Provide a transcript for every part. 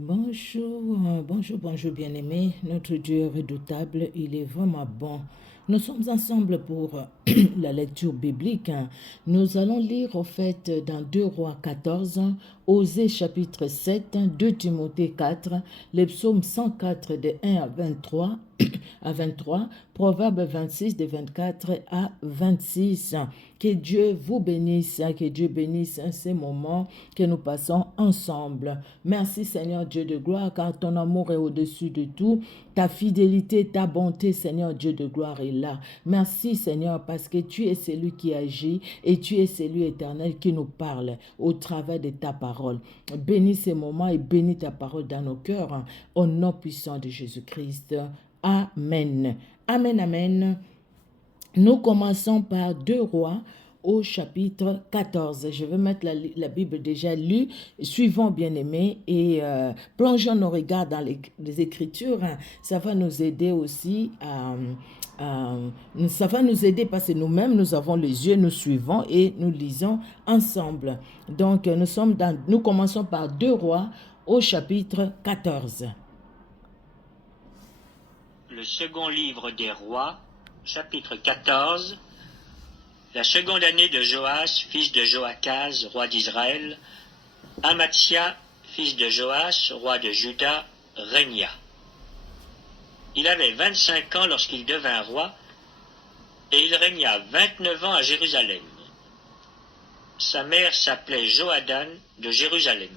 Bonjour bien-aimés. Notre Dieu est redoutable, il est vraiment bon. Nous sommes ensemble pour la lecture biblique. Nous allons lire au fait dans 2 Rois 14, Osée chapitre 7, 2 Timothée 4, les psaumes 104 de 1 à 23, Proverbes 26 de 24 à 26. Que Dieu vous bénisse, que Dieu bénisse ces moments que nous passons ensemble. Merci Seigneur Dieu de gloire, car ton amour est au-dessus de tout. Ta fidélité, ta bonté, Seigneur Dieu de gloire, est là. Merci Seigneur, parce que tu es celui qui agit et tu es celui éternel qui nous parle au travers de ta parole. Bénis ces moments et bénis ta parole dans nos cœurs, au nom puissant de Jésus-Christ. Amen. Amen, amen. Nous commençons par 2 Rois au chapitre 14. Je vais mettre la Bible déjà lue. Suivons, bien-aimés, et plongeons nos regards dans les Écritures. Ça va nous aider aussi ça va nous aider parce que nous-mêmes, nous avons les yeux, nous suivons et nous lisons ensemble. Donc, nous commençons par 2 Rois au chapitre 14. Le second livre des rois, chapitre 14. La seconde année de Joas, fils de Joachaz, roi d'Israël, Amatsia, fils de Joas, roi de Juda, régna. Il avait 25 ans lorsqu'il devint roi, et il régna 29 ans à Jérusalem. Sa mère s'appelait Johadan de Jérusalem.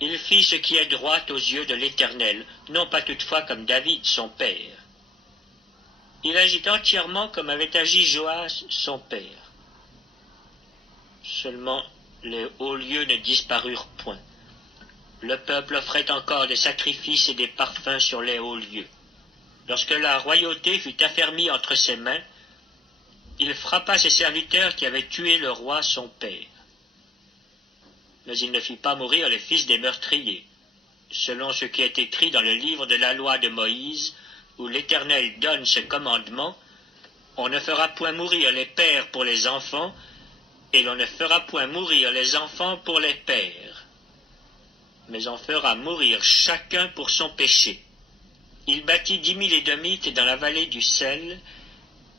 Il fit ce qui est droit aux yeux de l'Éternel, non pas toutefois comme David son père. Il agit entièrement comme avait agi Joas son père. Seulement les hauts lieux ne disparurent point. Le peuple offrait encore des sacrifices et des parfums sur les hauts lieux. Lorsque la royauté fut affermie entre ses mains, il frappa ses serviteurs qui avaient tué le roi son père. Mais il ne fit pas mourir les fils des meurtriers, selon ce qui est écrit dans le livre de la loi de Moïse, où l'Éternel donne ce commandement: on ne fera point mourir les pères pour les enfants, et l'on ne fera point mourir les enfants pour les pères. Mais on fera mourir chacun pour son péché. Il bâtit 10 000 Édomites dans la vallée du sel,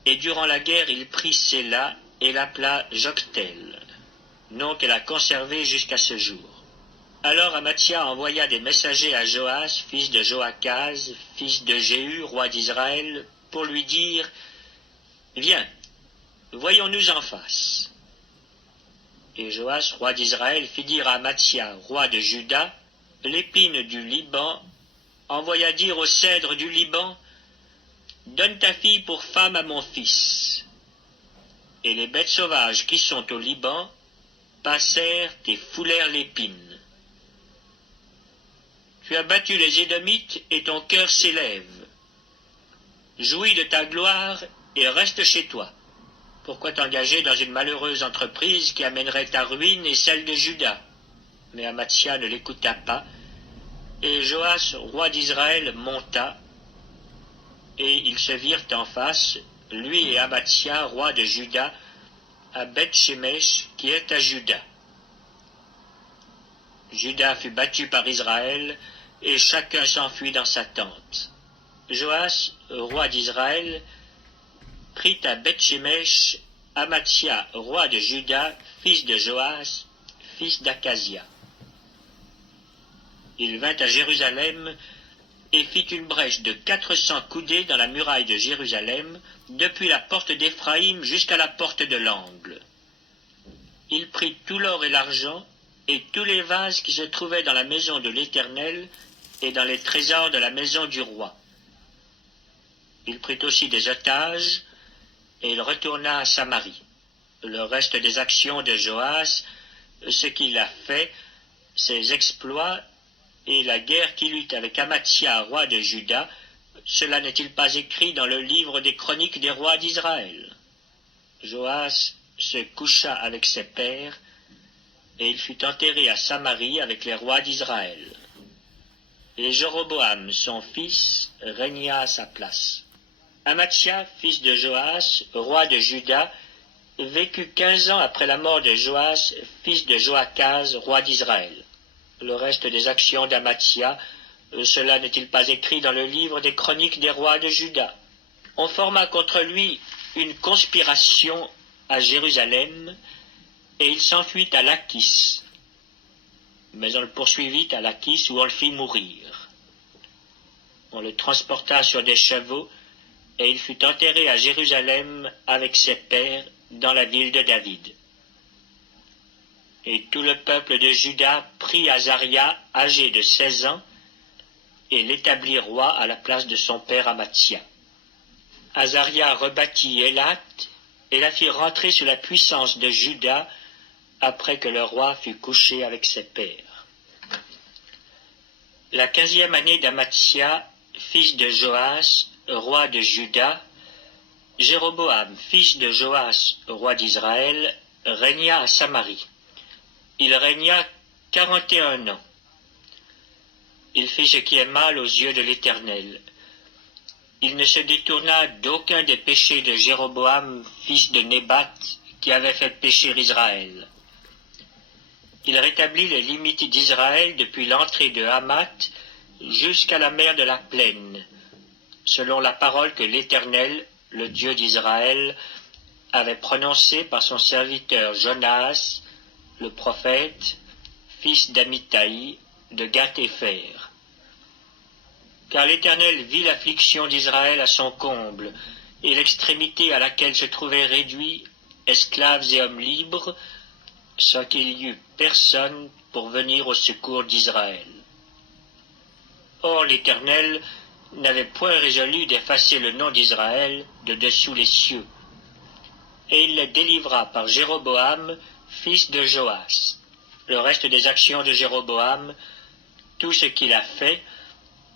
et durant la guerre il prit Séla et l'appela Joctel, nom qu'elle a conservé jusqu'à ce jour. Alors Amatsia envoya des messagers à Joas, fils de Joachaz, fils de Jéhu, roi d'Israël, pour lui dire: viens, voyons-nous en face. Et Joas, roi d'Israël, fit dire à Amatsia, roi de Juda, l'épine du Liban, envoya dire au cèdre du Liban: donne ta fille pour femme à mon fils. Et les bêtes sauvages qui sont au Liban passèrent et foulèrent l'épine. Tu as battu les Édomites et ton cœur s'élève. Jouis de ta gloire et reste chez toi. Pourquoi t'engager dans une malheureuse entreprise qui amènerait ta ruine et celle de Juda? Mais Amatsia ne l'écouta pas, et Joas, roi d'Israël, monta, et ils se virent en face, lui et Amatsia, roi de Juda, à Beth-Shemesh, qui est à Juda. Juda fut battu par Israël, et chacun s'enfuit dans sa tente. Joas, roi d'Israël, prit à Beth-Shemesh Amatsia, roi de Juda, fils de Joas, fils d'Akazia. Il vint à Jérusalem et fit une brèche de 400 coudées dans la muraille de Jérusalem, depuis la porte d'Éphraïm jusqu'à la porte de l'angle. Il prit tout l'or et l'argent, et tous les vases qui se trouvaient dans la maison de l'Éternel, et dans les trésors de la maison du roi. Il prit aussi des otages, et il retourna à Samarie. Le reste des actions de Joas, ce qu'il a fait, ses exploits, et la guerre qu'il eut avec Amatsia, roi de Juda, cela n'est-il pas écrit dans le livre des chroniques des rois d'Israël? Joas se coucha avec ses pères, et il fut enterré à Samarie avec les rois d'Israël. Et Jéroboam, son fils, régna à sa place. Amatsia, fils de Joas, roi de Juda, vécut 15 ans après la mort de Joas, fils de Joachaz, roi d'Israël. le reste des actions d'Amathia, cela n'est-il pas écrit dans le livre des chroniques des rois de Juda? On forma contre lui une conspiration à Jérusalem, et il s'enfuit à Lachis. Mais on le poursuivit à Lachis, où on le fit mourir. On le transporta sur des chevaux, et il fut enterré à Jérusalem avec ses pères dans la ville de David. Et tout le peuple de Juda prit Azaria, âgé de 16 ans, et l'établit roi à la place de son père Amathia. Azaria rebâtit Élat et la fit rentrer sous la puissance de Juda après que le roi fut couché avec ses pères. La 15e année d'Amathia, fils de Joas, roi de Juda, Jéroboam, fils de Joas, roi d'Israël, régna à Samarie. Il régna 41 ans. Il fit ce qui est mal aux yeux de l'Éternel. Il ne se détourna d'aucun des péchés de Jéroboam, fils de Nébat, qui avait fait pécher Israël. Il rétablit les limites d'Israël depuis l'entrée de Hamath jusqu'à la mer de la Plaine, selon la parole que l'Éternel, le Dieu d'Israël, avait prononcée par son serviteur Jonas, le prophète, fils d'Amittai, de Gath-Hépher. Car l'Éternel vit l'affliction d'Israël à son comble, et l'extrémité à laquelle se trouvaient réduits, esclaves et hommes libres, sans qu'il y eût personne pour venir au secours d'Israël. Or l'Éternel n'avait point résolu d'effacer le nom d'Israël de dessous les cieux, et il les délivra par Jéroboam, fils de Joas. Le reste des actions de Jéroboam, tout ce qu'il a fait,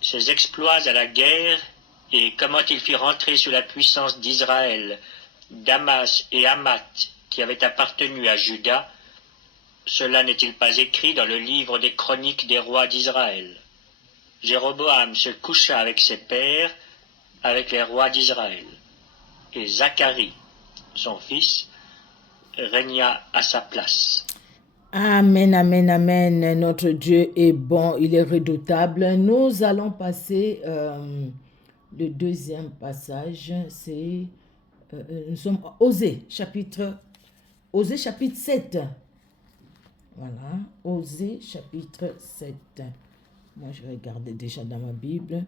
ses exploits à la guerre, et comment il fit rentrer sous la puissance d'Israël Damas et Hamath, qui avaient appartenu à Juda, cela n'est-il pas écrit dans le livre des chroniques des rois d'Israël? Jéroboam se coucha avec ses pères, avec les rois d'Israël, et Zacharie, son fils, régna à sa place. Amen, amen, amen. Notre Dieu est bon, il est redoutable. Nous allons passer le deuxième passage, c'est nous sommes Osée, chapitre 7. Voilà, Osée, chapitre 7. Moi, je vais regarder déjà dans ma Bible.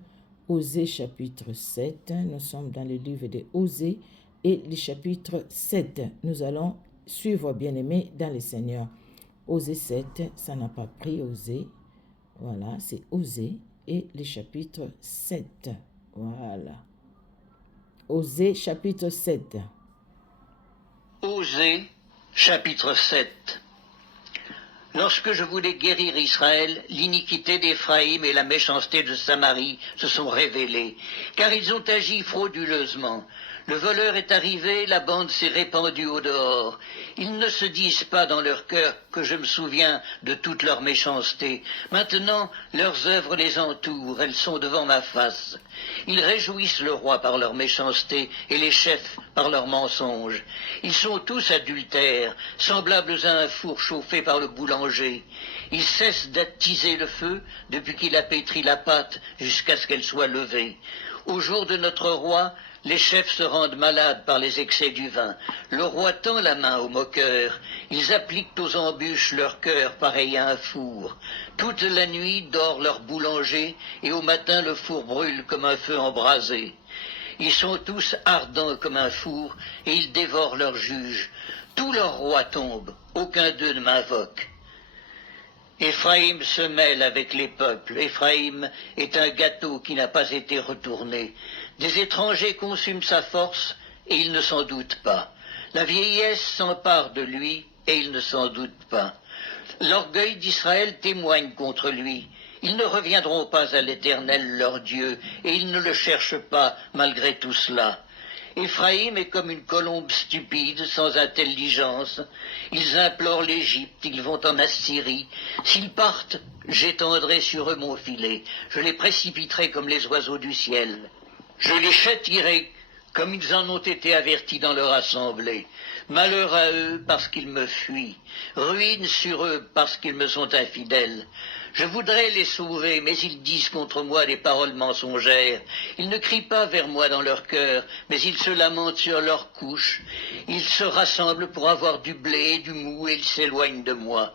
Osée, chapitre 7. Nous sommes dans le livre de Osée et le chapitre 7. Nous allons suivre, bien-aimés, dans le Seigneur. Osée 7, ça n'a pas pris Osée. Voilà, c'est Osée et le chapitre 7. Voilà. Osée, chapitre 7. Osée, chapitre 7. Lorsque je voulais guérir Israël, l'iniquité d'Éphraïm et la méchanceté de Samarie se sont révélées, car ils ont agi frauduleusement. Le voleur est arrivé, la bande s'est répandue au dehors. Ils ne se disent pas dans leur cœur que je me souviens de toute leur méchanceté. Maintenant, leurs œuvres les entourent, elles sont devant ma face. Ils réjouissent le roi par leur méchanceté et les chefs par leurs mensonges. Ils sont tous adultères, semblables à un four chauffé par le boulanger. Ils cessent d'attiser le feu depuis qu'il a pétri la pâte jusqu'à ce qu'elle soit levée. Au jour de notre roi, les chefs se rendent malades par les excès du vin. Le roi tend la main aux moqueurs. Ils appliquent aux embûches leur cœur pareil à un four. Toute la nuit dort leur boulanger, et au matin le four brûle comme un feu embrasé. Ils sont tous ardents comme un four, et ils dévorent leurs juges. Tous leurs rois tombent, aucun d'eux ne m'invoque. Éphraïm se mêle avec les peuples. Éphraïm est un gâteau qui n'a pas été retourné. Des étrangers consument sa force, et il ne s'en doute pas. La vieillesse s'empare de lui, et il ne s'en doute pas. L'orgueil d'Israël témoigne contre lui. Ils ne reviendront pas à l'Éternel leur Dieu, et ils ne le cherchent pas malgré tout cela. Éphraïm est comme une colombe stupide, sans intelligence. Ils implorent l'Égypte, ils vont en Assyrie. S'ils partent, j'étendrai sur eux mon filet. Je les précipiterai comme les oiseaux du ciel. Je les châtierai comme ils en ont été avertis dans leur assemblée. Malheur à eux parce qu'ils me fuient, ruine sur eux parce qu'ils me sont infidèles. Je voudrais les sauver, mais ils disent contre moi des paroles mensongères. Ils ne crient pas vers moi dans leur cœur, mais ils se lamentent sur leur couche. Ils se rassemblent pour avoir du blé, du mou, et ils s'éloignent de moi.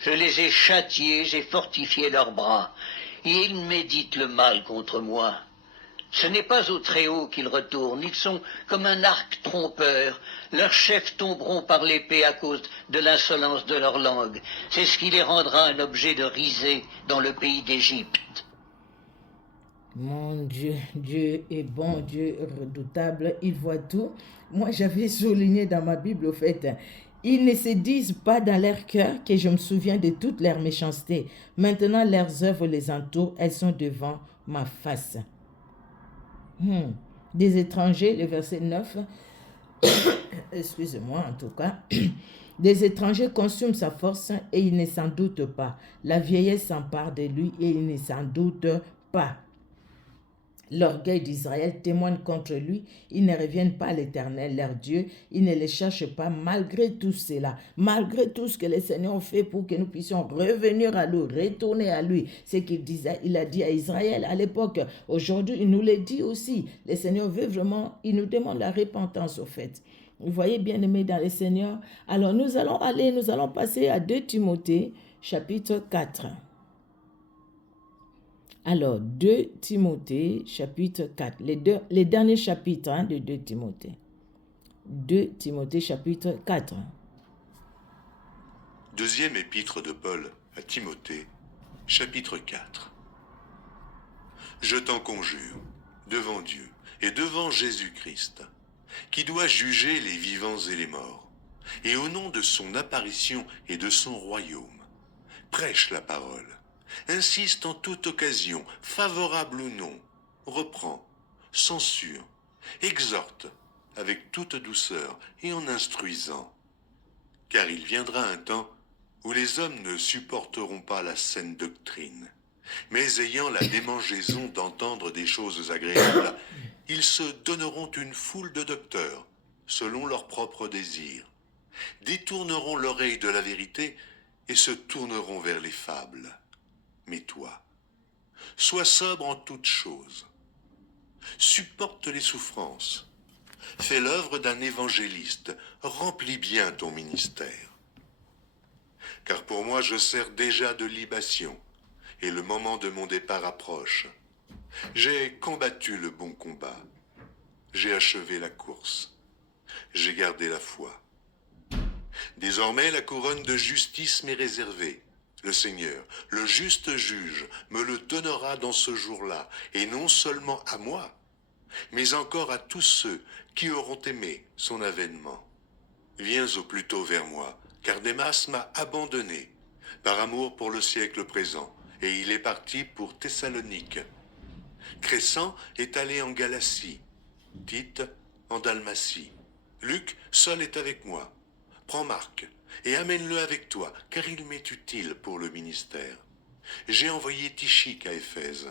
Je les ai châtiés, j'ai fortifié leurs bras, et ils méditent le mal contre moi. Ce n'est pas au Très-Haut qu'ils retournent, ils sont comme un arc trompeur. Leurs chefs tomberont par l'épée à cause de l'insolence de leur langue. C'est ce qui les rendra un objet de risée dans le pays d'Égypte. Mon Dieu, Dieu est bon, Dieu est redoutable, il voit tout. Moi, j'avais souligné dans ma Bible, au fait, ils ne se disent pas dans leur cœur que je me souviens de toute leur méchanceté. Maintenant, leurs œuvres les entourent, elles sont devant ma face. Des étrangers, le verset 9, excusez-moi en tout cas, des étrangers consument sa force et il ne s'en doute pas. La vieillesse s'empare de lui et il ne s'en doute pas. L'orgueil d'Israël témoigne contre lui. Ils ne reviennent pas à l'Éternel, leur Dieu. Ils ne le cherchent pas malgré tout cela. Malgré tout ce que le Seigneur fait pour que nous puissions revenir à lui, retourner à lui. Ce qu'il disait, il a dit à Israël à l'époque. Aujourd'hui, il nous le dit aussi. Le Seigneur veut vraiment, il nous demande la repentance au fait. Vous voyez, bien-aimés dans le Seigneur. Alors, nous allons passer à 2 Timothée, chapitre 4. Alors, 2 Timothée, chapitre 4, les derniers chapitres de 2 Timothée. 2 Timothée, chapitre 4. Deuxième épître de Paul à Timothée, chapitre 4. Je t'en conjure, devant Dieu et devant Jésus-Christ, qui doit juger les vivants et les morts, et au nom de son apparition et de son royaume, prêche la parole. Insiste en toute occasion, favorable ou non, reprend, censure, exhorte avec toute douceur et en instruisant. Car il viendra un temps où les hommes ne supporteront pas la saine doctrine, mais ayant la démangeaison d'entendre des choses agréables, ils se donneront une foule de docteurs, selon leurs propres désirs, détourneront l'oreille de la vérité et se tourneront vers les fables. Mais toi, sois sobre en toutes choses, supporte les souffrances, fais l'œuvre d'un évangéliste, remplis bien ton ministère. Car pour moi je sers déjà de libation, et le moment de mon départ approche. J'ai combattu le bon combat, j'ai achevé la course, j'ai gardé la foi. Désormais la couronne de justice m'est réservée. Le Seigneur, le juste juge, me le donnera dans ce jour-là, et non seulement à moi, mais encore à tous ceux qui auront aimé son avènement. Viens au plus tôt vers moi, car Démas m'a abandonné, par amour pour le siècle présent, et il est parti pour Thessalonique. Crescent est allé en Galatie, Tite en Dalmatie. Luc seul est avec moi. Prends Marc, et amène-le avec toi, car il m'est utile pour le ministère. J'ai envoyé Tychique à Éphèse.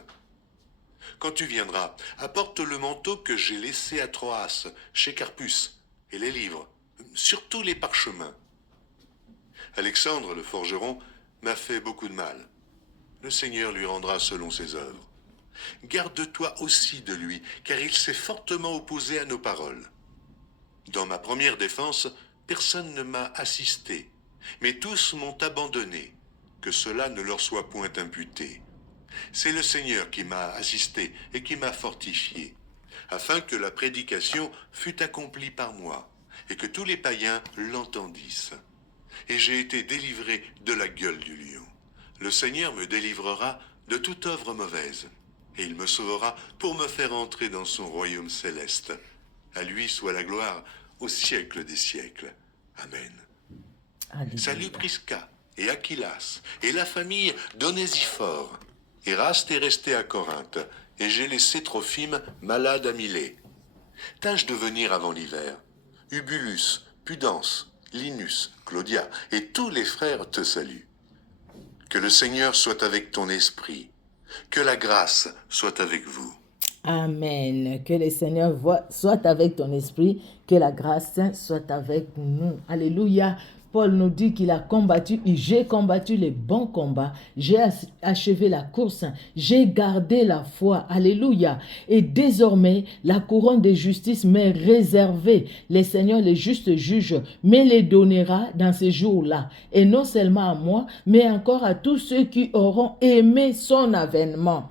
Quand tu viendras, apporte le manteau que j'ai laissé à Troas, chez Carpus, et les livres, surtout les parchemins. Alexandre, le forgeron, m'a fait beaucoup de mal. Le Seigneur lui rendra selon ses œuvres. Garde-toi aussi de lui, car il s'est fortement opposé à nos paroles. Dans ma première défense, personne ne m'a assisté, mais tous m'ont abandonné, que cela ne leur soit point imputé. C'est le Seigneur qui m'a assisté et qui m'a fortifié, afin que la prédication fût accomplie par moi, et que tous les païens l'entendissent. Et j'ai été délivré de la gueule du lion. Le Seigneur me délivrera de toute œuvre mauvaise, et il me sauvera pour me faire entrer dans son royaume céleste. À lui soit la gloire au siècle des siècles. Amen. Alléluia. Salut Prisca et Aquilas et la famille d'Onésiphore. Eraste est resté à Corinthe, et j'ai laissé Trophime malade à Milet. Tâche de venir avant l'hiver. Ubulus, Pudence, Linus, Claudia et tous les frères te saluent. Que le Seigneur soit avec ton esprit. Que la grâce soit avec vous. Amen. Que le Seigneur soit avec ton esprit, que la grâce soit avec nous. Alléluia. Paul nous dit qu'il a combattu, j'ai combattu les bons combats, j'ai achevé la course, j'ai gardé la foi. Alléluia. Et désormais, la couronne de justice m'est réservée. Le Seigneur, le juste juge, me les donnera dans ces jours-là. Et non seulement à moi, mais encore à tous ceux qui auront aimé son avènement.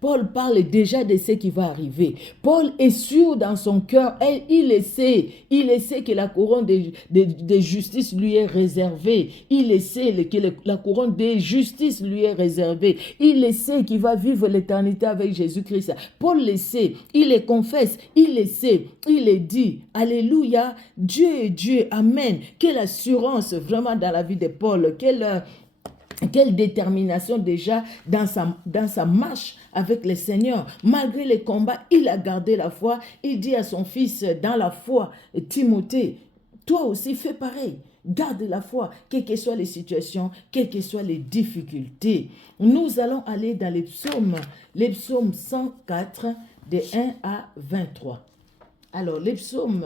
Paul parle déjà de ce qui va arriver. Paul est sûr dans son cœur, il le sait que la couronne de justice lui est réservée. Il le sait que la couronne de justice lui est réservée. Il le sait qu'il va vivre l'éternité avec Jésus-Christ. Paul le sait, il le confesse, il le sait, il le dit. Alléluia, Dieu est Dieu, amen. Quelle assurance vraiment dans la vie de Paul, quelle détermination déjà dans sa marche avec le Seigneur. Malgré les combats, il a gardé la foi. Il dit à son fils dans la foi, Timothée, toi aussi fais pareil. Garde la foi, quelles que soient les situations, quelles que soient les difficultés. Nous allons aller dans les psaumes 104, de 1 à 23. Alors, les psaumes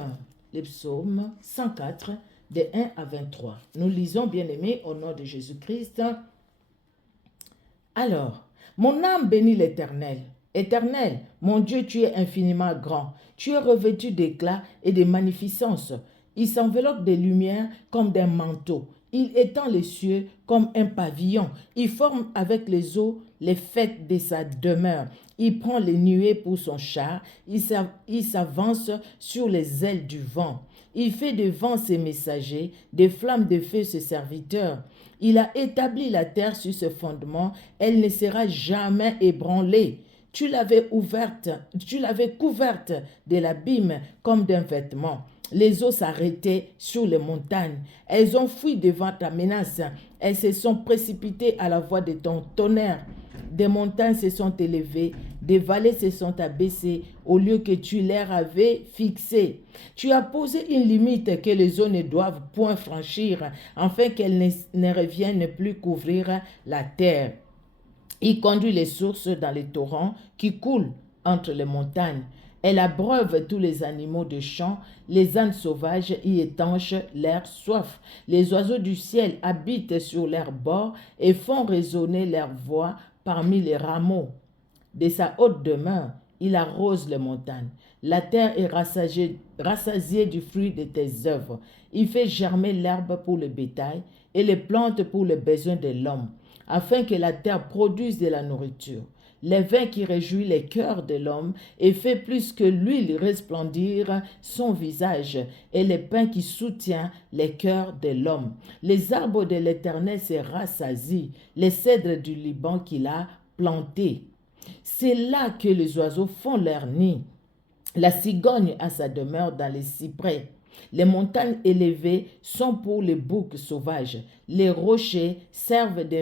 104, de 1 à 23. Nous lisons, bien-aimés, au nom de Jésus-Christ. Alors, mon âme bénit l'Éternel. Éternel, mon Dieu, tu es infiniment grand. Tu es revêtu d'éclat et de magnificence. Il s'enveloppe de lumière comme d'un manteau. Il étend les cieux comme un pavillon. Il forme avec les eaux les fêtes de sa demeure. Il prend les nuées pour son char. Il s'avance sur les ailes du vent. Il fait de vent ses messagers, des flammes de feu ses serviteurs. Il a établi la terre sur ce fondement, elle ne sera jamais ébranlée. Tu l'avais couverte de l'abîme comme d'un vêtement. Les eaux s'arrêtaient sur les montagnes. Elles ont fui devant ta menace. Elles se sont précipitées à la voix de ton tonnerre. Des montagnes se sont élevées, des vallées se sont abaissées au lieu que tu leur avais fixé. Tu as posé une limite que les eaux ne doivent point franchir, afin qu'elles ne reviennent plus couvrir la terre. Il conduit les sources dans les torrents qui coulent entre les montagnes. Elle abreuve tous les animaux de champ, les ânes sauvages y étanchent leur soif. Les oiseaux du ciel habitent sur leurs bords et font résonner leur voix parmi les rameaux. De sa haute demeure, il arrose les montagnes. La terre est rassasiée du fruit de tes œuvres. Il fait germer l'herbe pour le bétail et les plantes pour les besoins de l'homme, afin que la terre produise de la nourriture. Le vin qui réjouit les cœurs de l'homme et fait plus que l'huile resplendir son visage, et le pain qui soutient les cœurs de l'homme. Les arbres de l'Éternel se rassasient, les cèdres du Liban qu'il a plantés. C'est là que les oiseaux font leur nid. La cigogne a sa demeure dans les cyprès. Les montagnes élevées sont pour les boucs sauvages. Les rochers servent de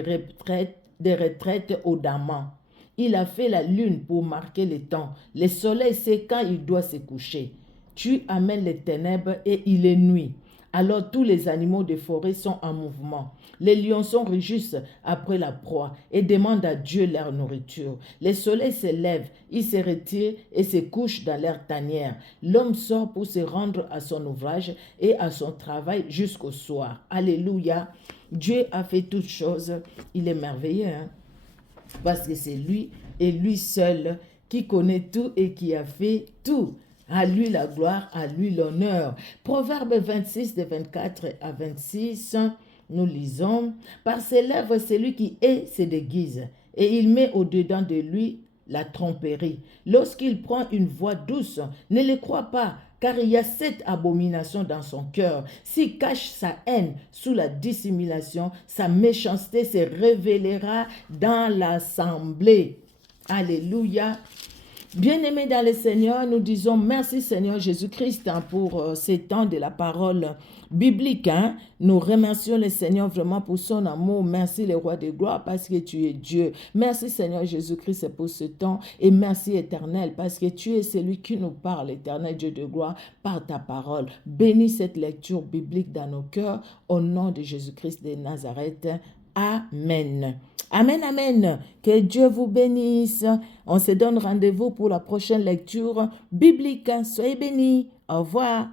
retraites aux damans. Il a fait la lune pour marquer le temps. Le soleil sait quand il doit se coucher. Tu amènes les ténèbres et il est nuit. Alors tous les animaux de forêt sont en mouvement. Les lionceaux rugissent après la proie et demandent à Dieu leur nourriture. Le soleil se lève, il se retire et se couche dans leur tanière. L'homme sort pour se rendre à son ouvrage et à son travail jusqu'au soir. Alléluia. Dieu a fait toutes choses. Il est merveilleux, hein? Parce que c'est lui et lui seul qui connaît tout et qui a fait tout. À lui la gloire, à lui l'honneur. Proverbe 26, de 24 à 26, nous lisons. Par ses lèvres, celui qui hait se déguise, et il met au-dedans de lui la tromperie. Lorsqu'il prend une voix douce, ne le crois pas, car il y a cette abomination dans son cœur. S'il cache sa haine sous la dissimulation, sa méchanceté se révélera dans l'assemblée. Alléluia. Bien-aimés dans le Seigneur, nous disons merci Seigneur Jésus-Christ pour ces temps de la parole biblique. Nous remercions le Seigneur vraiment pour son amour. Merci le roi de gloire parce que tu es Dieu. Merci Seigneur Jésus-Christ pour ce temps et merci éternel parce que tu es celui qui nous parle, éternel Dieu de gloire, par ta parole. Bénis cette lecture biblique dans nos cœurs au nom de Jésus-Christ de Nazareth. Amen. Amen, amen. Que Dieu vous bénisse. On se donne rendez-vous pour la prochaine lecture biblique. Soyez bénis. Au revoir.